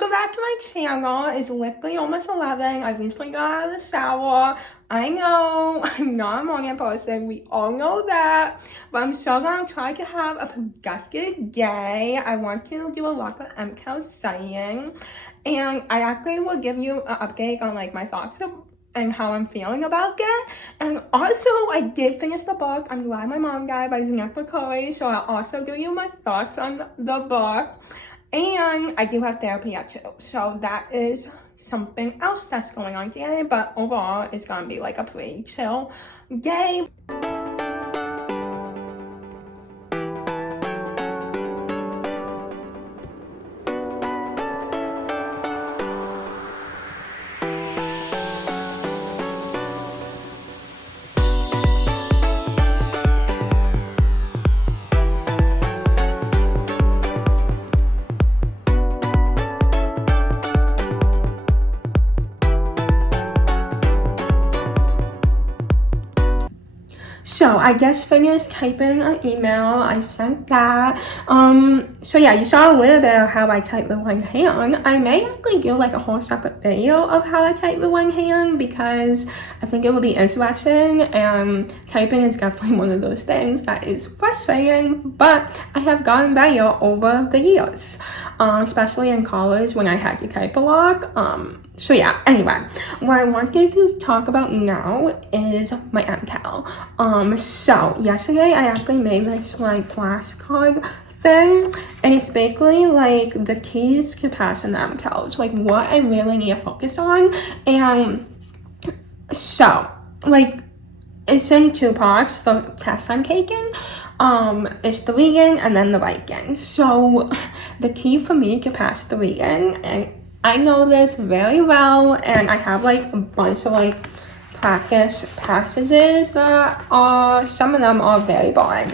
welcome back to my channel. It's literally almost 11. I recently got out of the shower. I know I'm not a morning person, we all know that, but I'm still gonna try to have a productive day. I want to do a lot of MTELs studying, and I actually will give you an update on like my thoughts and how I'm feeling about it. And also, I did finish the book, I'm Glad My Mom Died by Jennette McCurdy, so I'll also give you my thoughts on the book. And I do have therapy at 2, so that is something else that's going on today, but overall it's gonna be like a pretty chill day. So I just finished typing an email. I sent that. So yeah, you saw a little bit of how I type with one hand. I may actually do like a whole separate video of how I type with one hand because I think it will be interesting, and typing is definitely one of those things that is frustrating, but I have gotten better over the years, especially in college when I had to type a lot. So yeah, anyway, what I wanted to talk about now is my MTEL. So yesterday I actually made this like flashcard thing, and it's basically like the keys to passing the MTELs, like what I really need to focus on. And so like it's in 2 parts, the test I'm taking. It's the reading and then the writing. So the key for me to pass the reading, and I know this very well, and I have like a bunch of like practice passages that are, some of them are very boring.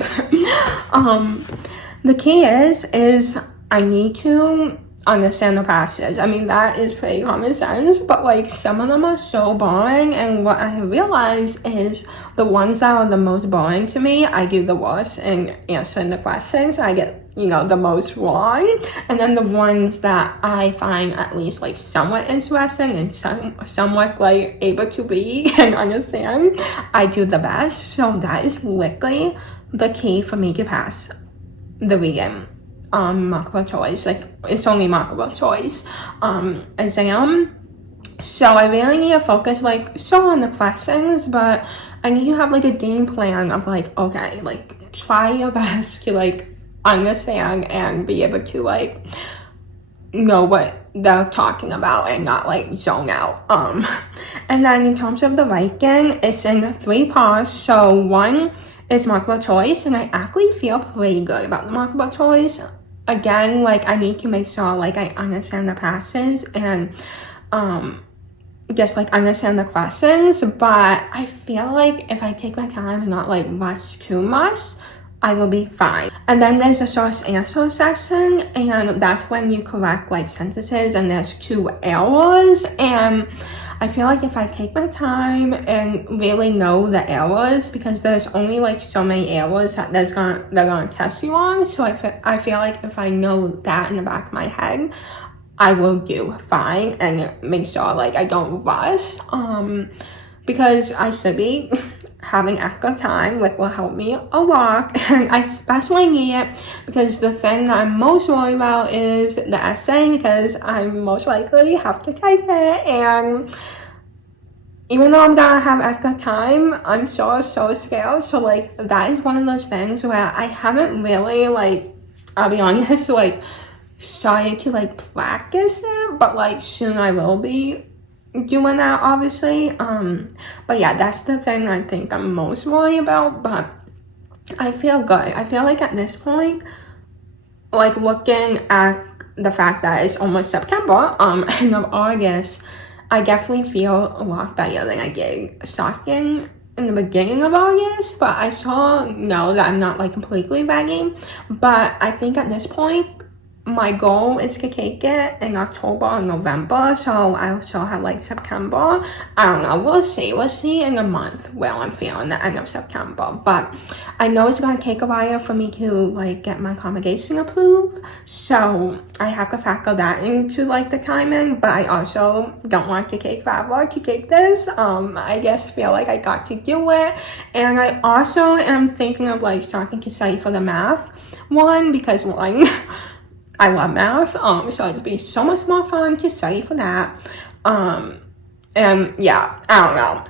The key is I need to understand the passages. I mean, that is pretty common sense, but like some of them are so boring, and what I realized is the ones that are the most boring to me, I do the worst in answering the questions. I get, you know, the most wrong, and then the ones that I find at least like somewhat interesting and somewhat like able to read and understand, I do the best. So that is literally the key for me to pass the reading multiple choice. Like it's only multiple choice exam. So I really need to focus like on the questions, but I need to have like a game plan of like, okay, like try your best to like understand and be able to like know what they're talking about and not like zone out. And then in terms of the writing, it's in 3 parts. So 1 is multiple choice, and I actually feel pretty good about the multiple choice. Again, like I need to make sure like I understand the passages and just like understand the questions, but I feel like if I take my time and not like rush too much, I will be fine. And then there's a source answer section, and that's when you correct like sentences, and there's 2 errors, and I feel like if I take my time and really know the errors, because there's only like so many errors that they're gonna test you on, so I feel like if I know that in the back of my head, I will do fine and make sure like I don't rush, because I should be having extra time, which will help me a lot, and I especially need it because the thing that I'm most worried about is the essay, because I most likely have to type it, and even though I'm gonna have extra time, I'm so scared. So like that is one of those things where I haven't really, like, I'll be honest, like started to like practice it, but like soon I will be doing that, obviously. But yeah, that's the thing I think I'm most worried about, but I feel good. I feel like at this point, like looking at the fact that it's almost September, end of August, I definitely feel a lot better than I did starting in the beginning of August, but I still know that I'm not like completely begging. But I think at this point, my goal is to cake it in October or November, so I'll still have like September. I don't know, we'll see in a month where I'm feeling the end of September, but I know it's gonna take a while for me to like get my congregation approved, so I have to factor that into like the timing, but I also don't want to take forever to cake this. I just feel like I got to do it, and I also am thinking of like starting to study for the math one, because one, I love math, so it'd be so much more fun to study for that. And yeah, I don't know.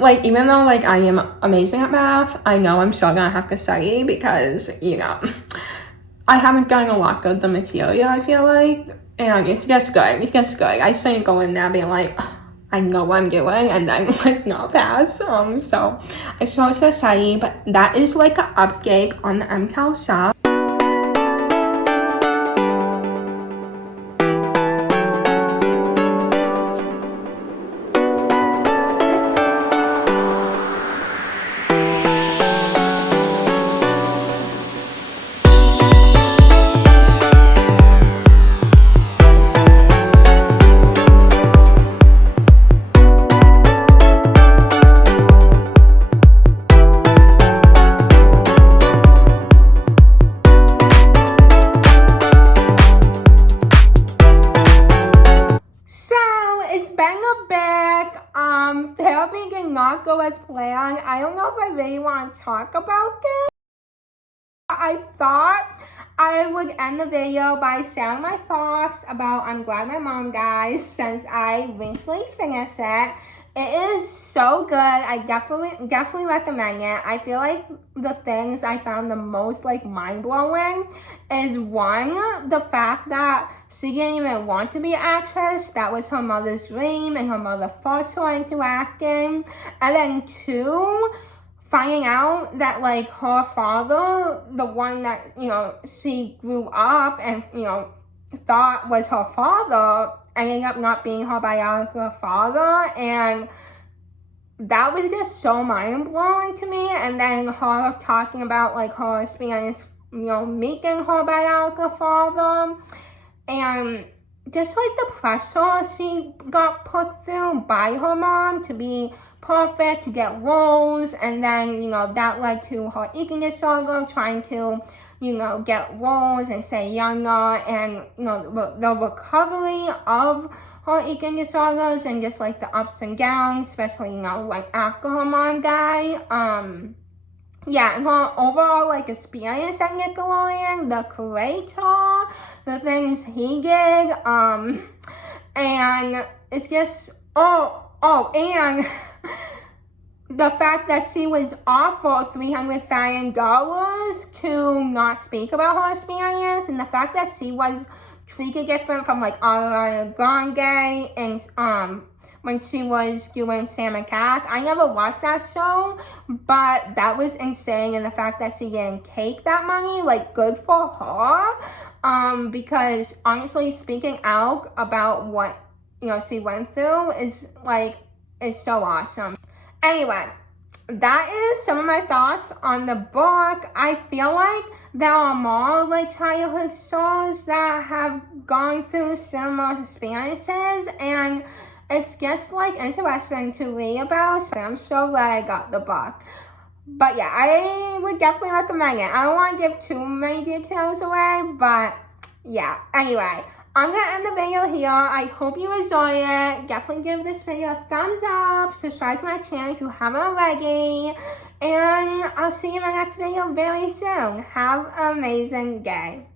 Like, even though like I am amazing at math, I know I'm still gonna have to study because, you know, I haven't gotten a lot of the material, I feel like, and it's just good. I shouldn't go in there being like, I know what I'm doing, and then like not pass. So I still have to study, but that is like an update on the MTELs shop. Therapy did not go as planned. I don't know if I really want to talk about it. I thought I would end the video by sharing my thoughts about I'm Glad My Mom Died, since I recently finished it. It is so good. I definitely recommend it. I feel like the things I found the most like mind-blowing is, one, the fact that she didn't even want to be an actress. That was her mother's dream, and her mother forced her into acting. And then two, finding out that like her father, the one that, you know, she grew up and, you know, thought was her father, ended up not being her biological father, and that was just so mind-blowing to me. And then her talking about like her experience, you know, meeting her biological father, and just like the pressure she got put through by her mom to be perfect, to get roles, and then, you know, that led to her eating disorder, trying to, you know, get roles and stay younger, and, you know, the recovery of her eating disorders, and just like the ups and downs, especially, you know, like after her mom died. Yeah, and her overall like experience at Nickelodeon, the creator, the things he did, and it's just, and the fact that she was offered $300,000 to not speak about her experience, and the fact that she was treated different from like Ariana Grande and when she was doing Sam and Cat. I never watched that show, but that was insane. And the fact that she didn't take that money, like, good for her. Because honestly, speaking out about what, you know, she went through is so awesome. Anyway, that is some of my thoughts on the book. I feel like there are more like childhood stars that have gone through similar experiences, and it's just like interesting to read about, so I'm so glad I got the book. But yeah, I would definitely recommend it. I don't want to give too many details away, but yeah. Anyway, I'm going to end the video here. I hope you enjoy it. Definitely give this video a thumbs up. Subscribe to my channel if you haven't already. And I'll see you in my next video very soon. Have an amazing day.